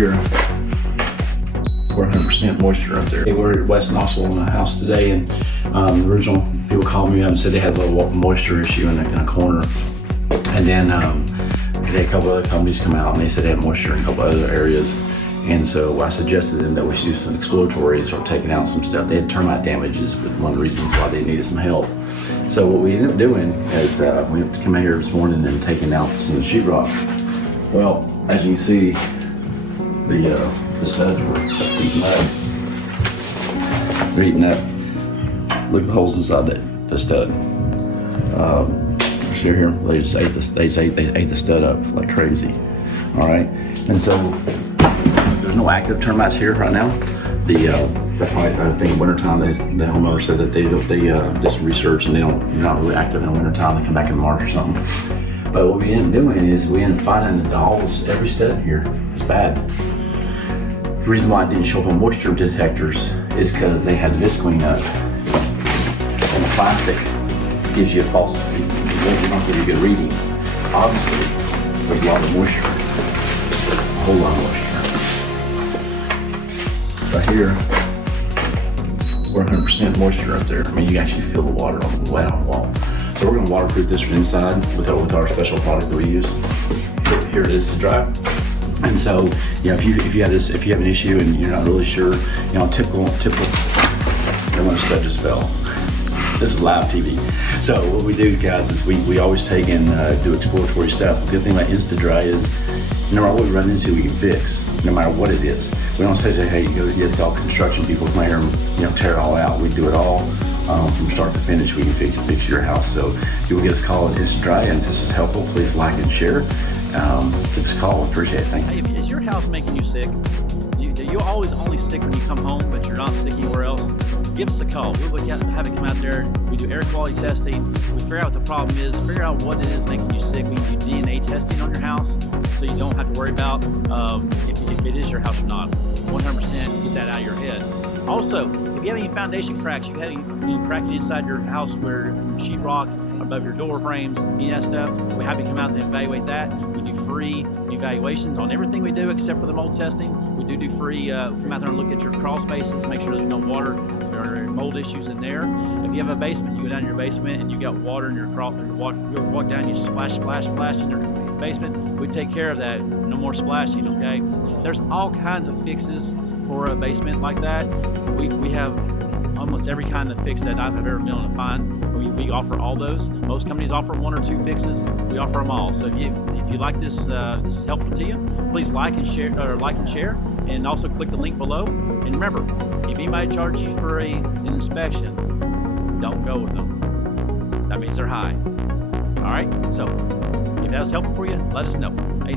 here, we're 100% moisture up there. We're at West Knoxville in a house today, and the original people called me up and said they had a little moisture issue in a corner. And then they had a couple other companies come out and they said they had moisture in a couple other areas. And so I suggested to them that we should do some exploratory and start taking out some stuff. They had termite damages, but one of the reasons why they needed some help. So what we ended up doing is we had to come out here this morning and taking out some of the sheetrock. Well, as you can see, the studs were eaten up. They're eating up. Look at the holes inside the stud. See here, they just ate the stud up like crazy. All right, and so there's no active termites here right now. That's why I think wintertime, the homeowner said that they did some research and they're not really active in the wintertime. They come back in March or something. But what we ended up doing is we ended up finding that every stud here is bad. The reason why it didn't show up on moisture detectors is because they had visqueen up, and the plastic gives you a false, it won't give you a good reading. Obviously, there's a lot of moisture, a whole lot of moisture. Right here, we're 100% moisture up there. I mean, you can actually feel the water wet on the wall. So we're going to waterproof this from inside with our special product that we use. Here it is to dry. And so, if you have an issue and you're not really sure, typical. I want to stud just fell. This is live TV. So what we do, guys, is we always take and do exploratory stuff. The good thing about InstaDri is no matter what we run into, we can fix, no matter what it is. We don't say, hey, you have all construction people come here and tear it all out. We do it all from start to finish. We can fix your house. So you will get us a call at InstaDri, and if this was helpful, please like and share. Give us a call. Appreciate it. Thank you. Hey, is your house making you sick? You're always only sick when you come home, but you're not sick anywhere else? Give us a call. We would have it come out there. We do air quality testing. We figure out what the problem is, figure out what it is making you sick. We can do DNA testing on your house so you don't have to worry about if it is your house or not. 100% get that out of your head. Also, if you have any foundation cracks, you have any cracking inside your house where sheetrock above your door frames, any of that stuff, we have you come out to evaluate that. We do free evaluations on everything we do except for the mold testing. We do free, come out there and look at your crawl spaces, make sure there's no water or mold issues in there. If you have a basement, you go down in your basement and you got water in your crawl, you walk down, you splash in your basement. We take care of that. No more splashing, okay? There's all kinds of fixes for a basement like that. We have almost every kind of fix that I've ever been able to find. We offer all those. Most companies offer 1 or 2 fixes. We offer them all. So if you like this is helpful to you, please like and share, and also click the link below. And remember, if anybody charges you for an inspection, don't go with them. That means they're high. All right. So if that was helpful for you, let us know. Hey,